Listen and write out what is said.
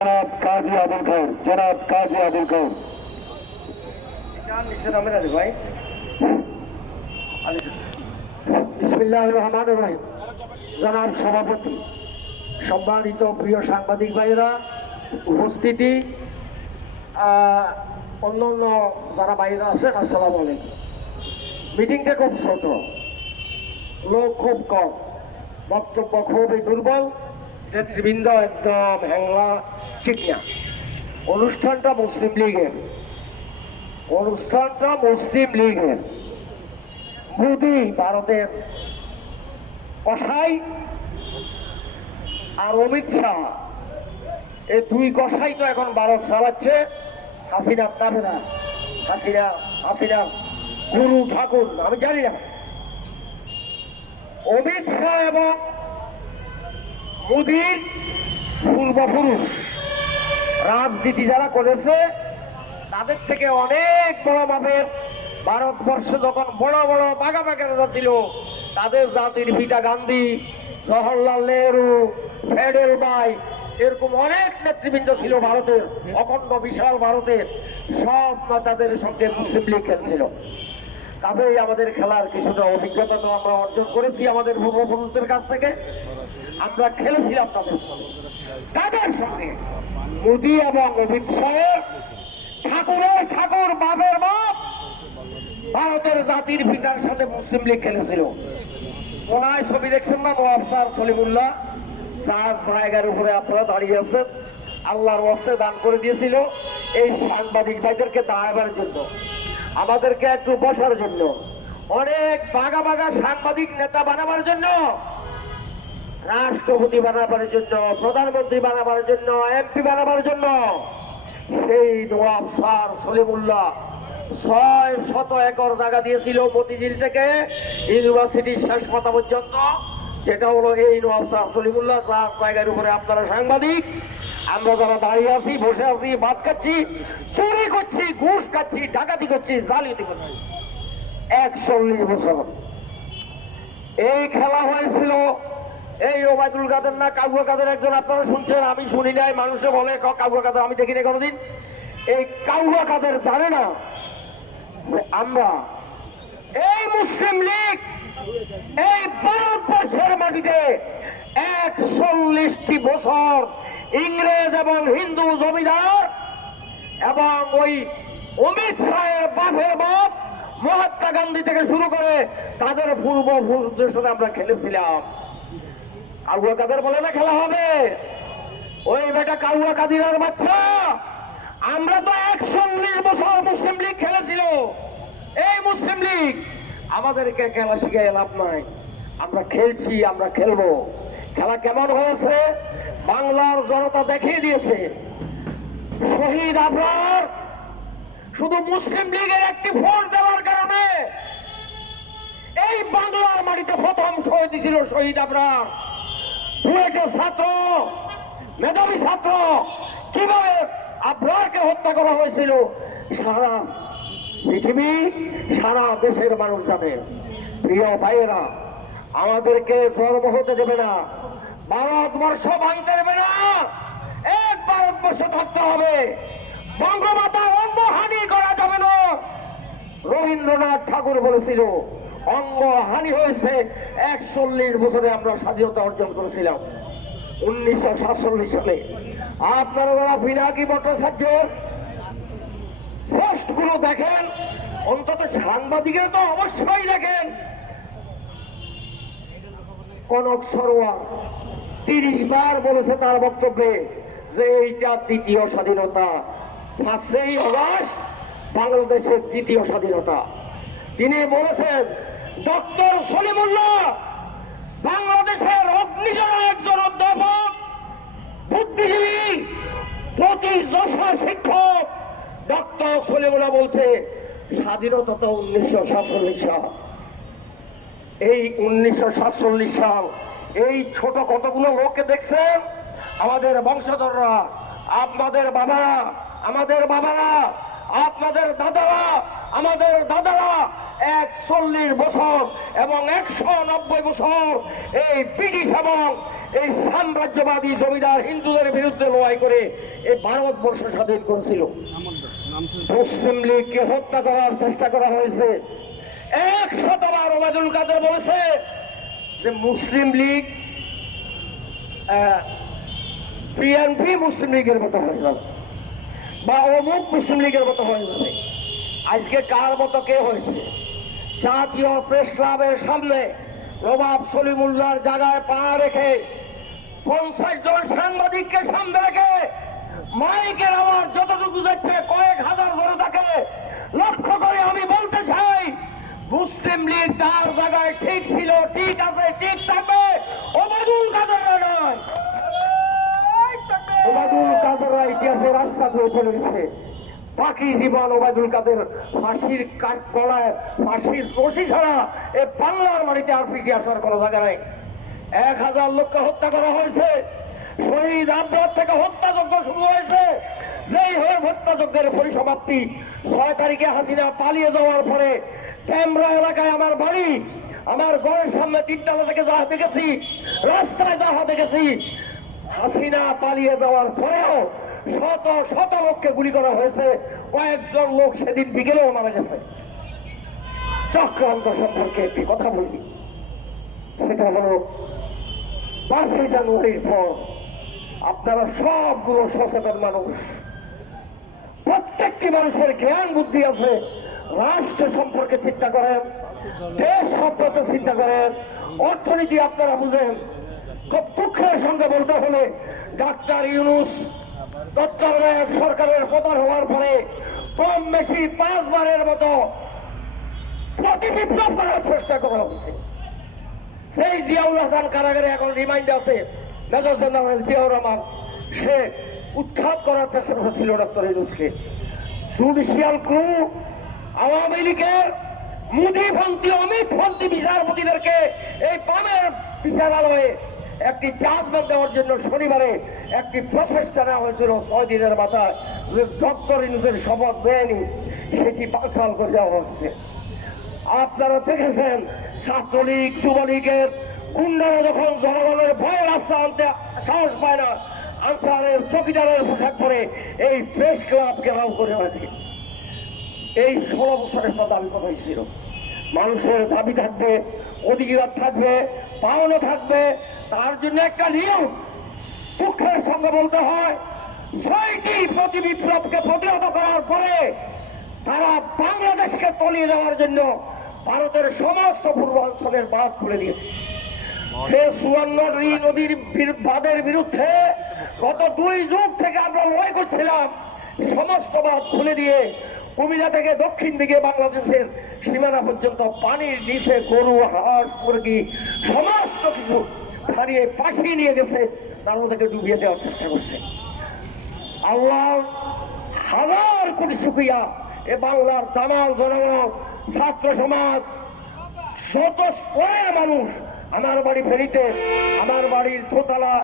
जनाब काजी आबुल खैर, जनाब काजी आबुल खैर। বিসমিল্লাহির রহমানির রহিম। জনাব সভাপতি, সম্মানিত প্রিয় সাংবাদিক ভাইয়েরা, উপস্থিতি, অন্যান্য যারা বাইরে আছেন, আসসালামু আলাইকুম। মিটিংটা খুব ছোট, লোক খুব কম, বক্তব্য খুবই দুর্বল, নেতৃবৃন্দ একদম হ্যাংলা চিকনা। অনুষ্ঠানটা মুসলিম লীগের, মোদি ভারতের কসাই আর অমিত শাহ, এই দুই কসাই তো এখন ভারত চালাচ্ছে। হাসিনা তাবেদা, হাসিনা গুরু ঠাকুর, আমি জানি না। অমিত শাহ এবং মোদির পূর্বপুরুষ রাজনীতি যারা করেছে, তাদের থেকে অনেক বড় মাপের ভারতবর্ষে যখন বড় বড় বাঘাবাগেরা ছিল, তাদের জাতির পিতা গান্ধী, জওহরলাল নেহরু, ফেডেল ভাই, এরকম অনেক নেতৃবৃন্দ ছিল ভারতের, অখণ্ড বিশাল ভারতের সব নেতাদের সঙ্গে মুসলিম লীগ খেলছিল। কাজেই আমাদের খেলার কিছুটা অভিজ্ঞতা তো আমরা অর্জন করেছি আমাদের পূর্বপুরুষদের কাছ থেকে। আমরা খেলেছিলাম তাদের সঙ্গে। মোদি এবং অমিত শাহের ঠাকুর বাপের বাপ ভারতের জাতির পিতার সাথে মুসলিম লীগ খেলেছিল। ওনায় ছবি দেখছেন না, নওয়াব স্যার সলিমুল্লাহ জাহাজ জায়গার উপরে আপনারা দাঁড়িয়ে আছেন, আল্লাহর ওয়াস্তে দান করে দিয়েছিল এই সাংবাদিক ভাইদেরকে দাঁড়াবার জন্য, আমাদেরকে একটু বসার জন্য, অনেক বাঘা সাংবাদিক নেতা বানাবার জন্য, রাষ্ট্রপতি বানাবার জন্য, প্রধানমন্ত্রী বানাবার জন্য, এমপি বানাবার জন্য। সেই নওয়াব স্যার সলিমুল্লাহ 600 একর জায়গা দিয়েছিল মতিঝিল থেকে ইউনিভার্সিটির শেষ মাথা পর্যন্ত। সেটা হলো এই নওয়াব স্যার সলিমুল্লাহ, যার জায়গার উপরে আপনারা সাংবাদিক, আমরা যারা দাঁড়িয়ে আছি, বসে আছি, ভাত খাচ্ছি, চুরি করছি, ঘুষ খাচ্ছি, ডাকাতি করছি, জালিয়াতি করছি। 41 বছর এই খেলা হয়েছিল। এই ওবায়দুল কাদের না কাউয়া কাদের একজন, আপনারা শুনছেন, আমি শুনি নাই, মানুষে বলে কাউয়া কাদের, আমি দেখিনি কোনোদিন। এই কাউয়া কাদের জানে না আমরা এই মুসলিম লীগ এই ভারতবর্ষের মাটিতে 41টি বছর ইংরেজ এবং হিন্দু জমিদার এবং ওই অমিত শাহের বাপের বাপ মহাত্মা গান্ধী থেকে শুরু করে তাদের পূর্বপুরুষদের সাথে আমরা খেলেছিলাম। কাউয়া কাদের বলে না খেলা হবে, ওই বেটা কাউয়া কাদিরার বাচ্চা। আমরা তো 41 বছর মুসলিম লীগ খেলেছিল। এই মুসলিম লীগ আমাদেরকে খেলা শিখে লাভ নাই। আমরা খেলছি, আমরা খেলবো। খেলা কেমন হয়েছে বাংলার জনতা দেখিয়ে দিয়েছে। শহীদ আবরার শুধু মুসলিম লীগের একটি ভোট দেওয়ার কারণে এই বাংলার মাটিতে প্রথম শহীদ ছিল শহীদ আবরার। বুয়েটের ছাত্র, মেধাবী ছাত্র, কিভাবে আবরারকে হত্যা করা হয়েছিল সারা পৃথিবী, সারা দেশের মানুষ জানে। প্রিয় ভাইয়েরা, আমাদেরকে ধর্ম হতে দেবে না, ভারতবর্ষ ভাঙতে দেবে না, এক ভারতবর্ষ থাকতে হবে। বঙ্গমাতার অঙ্গহানি করা যাবে না। রবীন্দ্রনাথ ঠাকুর বলেছিল অঙ্গহানি হয়েছে 41 বছরে আমরা স্বাধীনতা অর্জন করেছিলাম 1947 সালে। আপনারা যারা পিনাকি ভট্টাচার্যের পোস্টগুলো দেখেন, অন্তত সাংবাদিকেরা তো অবশ্যই দেখেন। কনক সরোয়া 30 বার বলেছে তার বক্তব্যে যে এইটা দ্বিতীয় স্বাধীনতা, 5ই আগস্ট বাংলাদেশের দ্বিতীয় স্বাধীনতা। তিনি বলেছেন ডক্টর সলিমুল্লাহ বাংলাদেশের অগ্নিজনের একজন অধ্যাপক, বুদ্ধিজীবী, প্রতিযশা শিক্ষক। ডক্টর সলিমুল্লাহ বলছে স্বাধীনতা তো 1947 সাল। এই 1947 সাল এই ছোট কতগুলো লোককে দেখছেন, আমাদের বংশধররা, আপনাদের বাবারা, আমাদের বাবারা, আপনাদের দাদারা, আমাদের দাদারা 41 বছর এবং 190 বছর এই ব্রিটিশ এবং এই সাম্রাজ্যবাদী জমিদার হিন্দুদের বিরুদ্ধে লড়াই করে এই ভারতবর্ষ স্বাধীন করেছিল। মুসলিম লীগকে হত্যা করার চেষ্টা করা হয়েছে। 100 বার ওবায়দুল কাদের বলেছে যে মুসলিম লীগ বিএনপি মুসলিম লীগের মতো হয়ে যাবে বা অমুক মুসলিম লীগের মতো হয়ে যাবে। আজকে কার মতো কে হয়েছে? জাতীয় প্রেস ক্লাবের সামনে নবাব সলিমুল্লাহর জায়গায় পা রেখে 50 জন সাংবাদিককে সামনে রেখে মাইকের আওয়াজ যতটুকু যাচ্ছে কয়েক হাজার জনতাকে লক্ষ্য করে আমি বলতে চাই, মুসলিম লীগ যার জায়গায় ঠিক ছিল, ঠিক আছে, ঠিক থাকবে, ওবায়দুল কাদেররা নয়। ওবায়দুল কাদেররা ইতিহাসে রাস্তা ধরে চলে গেছে। বাকি জীবন ওবায়দুল কাদের ফাঁসির গলায় ফাঁসির রশি ছাড়া এ বাংলার মাটিতে আর ফিরে আসার কোনো জায়গা নেই। 1000 লোককে হত্যা করা হয়েছে। শহীদ আবরার থেকে হত্যাযজ্ঞ শুরু হয়েছে। যেই হত্যাযজ্ঞের পরিসমাপ্তি 6 তারিখে হাসিনা পালিয়ে যাওয়ার পরে ক্যামরা এলাকায় আমার বাড়ি, আমার ঘরের সামনে 3তলা থেকে যাওয়া দেখেছি, রাস্তায় যাওয়া দেখেছি। হাসিনা পালিয়ে যাওয়ার পরেও শত শত লোককে গুলি করা হয়েছে। কয়েকজন লোক সেদিন বিকেলেও মারা গেছে। চক্রান্ত সম্পর্কে একটি কথা বলি, সেটা হল 5ই জানুয়ারির পর আপনারা সবগুলো সচেতন মানুষ, প্রত্যেকটি মানুষের জ্ঞান বুদ্ধি আছে, রাষ্ট্র সম্পর্কে চিন্তা করেন, দেশ সম্পর্কে চিন্তা করেন, অর্থনীতি আপনারা বুঝেন। খুব দুঃখের সঙ্গে বলতে হলে ডাক্তার ইউনূস তত্ত্বাবধায়ক সরকারের প্রধান হওয়ার পরে কম বেশি 5 বারের মতো প্রতিবিপ্লব করার চেষ্টা করা হচ্ছে। সেই জিয়াউল হাসান কারাগারে এখন রিমাইন্ড আছে, মেজর জেনারেল জিয়াউর রহমান, সে উৎখাত করার চেষ্টা করেছিল ডক্টর ইউনূসকে। জুডিশিয়াল ক্রু আওয়ামী লীগের মুদিপন্থী অমিতপন্থী বিচারপতিদেরকে এই বামের বিচারালয়ে একটি জাজমেন্ট দেওয়ার জন্য শনিবারে একটি প্রচেষ্টা নেওয়া হয়েছিল 6 দিনের মাথায়। ডক্টর ইউনূসের শপথ দেয়নি, সেটি বানচাল করে দেওয়া হচ্ছে। আপনারা দেখেছেন ছাত্রলীগ যুবলীগের গুন্ডারা যখন জনগণের ভয়ে রাস্তা আনতে সাহস পায় না, আনসারের চকিদারের পোশাক পরে এই প্রেস ক্লাব ঘেরাও করে রাখে। এই 16 বছরের পর দাবি কথাই ছিল, মানুষের দাবি থাকবে, অধিকার থাকবে, পাওনা থাকবে, তার জন্য একটা নিয়ম। দুঃখের সঙ্গে বলতে হয় 6টি প্রতিবিপ্লবকে প্রতিহত করার পরে তারা বাংলাদেশকে তলিয়ে দেওয়ার জন্য ভারতের সমস্ত পূর্বাঞ্চলের বাঁধ খুলে দিয়েছে। সে সুবর্ণী নদীর বাঁধের বিরুদ্ধে গত 2 যুগ থেকে আমরা লড়াই করছিলাম। সমস্ত বাঁধ খুলে দিয়ে কুমিল্লা থেকে দক্ষিণ দিকে বাংলাদেশের সীমানা পর্যন্ত পানির নিচে গরু, হাঁস, মুরগি সমস্ত কিছু হারিয়ে পাশিয়ে নিয়ে গেছে, তার মধ্যে ডুবিয়ে দেওয়ার চেষ্টা করছে। আল্লাহ হাজার কোটি শুকরিয়া, এ বাংলার দামাল জনগণ, ছাত্র সমাজ, যত স্তরের মানুষ, আমার বাড়ি ফেরিতে, আমার বাড়ির দোতলা